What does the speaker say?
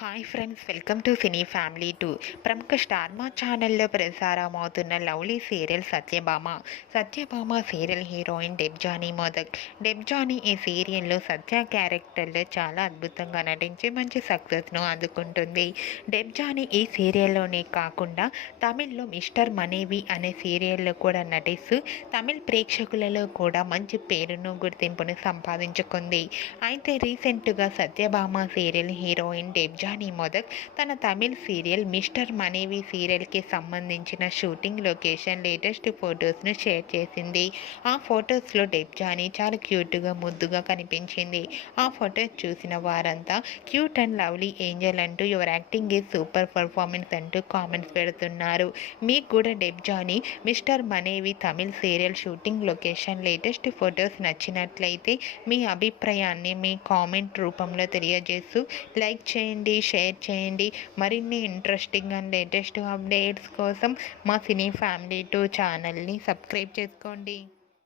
Hi friends, welcome to cine family 2. ప్రముఖ star Maa ఛానల్లో ప్రసారమవుతున్న lovely serial Satyabhama serial heroine Debjani Modak. Debjani ఈ సీరియల్లో సత్య క్యారెక్టర్లో చాలా అద్భుతంగా నటించి మంచి సక్సెస్ను అందుకుంటుంది. డెబ్జానీ ఈ సీరియల్లోనే కాకుండా తమిళ్లో మిస్టర్ మనేవి అనే సీరియల్లో కూడా నటిస్తూ తమిళ్ ప్రేక్షకులలో కూడా మంచి పేరును గుర్తింపును సంపాదించుకుంది. అయితే రీసెంట్గా సత్యభామ సీరియల్ హీరోయిన్ డెబ్జానీ మోదక్ తన తమిళ్ సీరియల్ మిస్టర్ మనేవి సీరియల్కి సంబంధించిన షూటింగ్ లొకేషన్ లేటెస్ట్ ఫొటోస్ను షేర్ చేసింది. ఆ ఫొటోస్లో డెబ్జానీ చాలా క్యూట్గా ముద్దుగా కనిపించింది. ఆ ఫొటోస్ చూసిన వారంతా క్యూట్ అండ్ లవ్లీ ఏంజల్ అంటూ your acting is super performance అంటూ కామెంట్స్ పెడుతున్నారు. మీకు కూడా Debjani mister Manaivi Tamil serial shooting location latest photos నచ్చినట్లయితే మీ అభిప్రాయాన్ని మీ కామెంట్ రూపంలో తెలియజేస్తూ లైక్ చేయండి, షేర్ చేయండి. మరిన్ని ఇంట్రెస్టింగ్ అండ్ లేటెస్ట్ అప్డేట్స్ కోసం మా సినీ ఫ్యామిలీ 2 ఛానల్ని సబ్స్క్రైబ్ చేసుకోండి.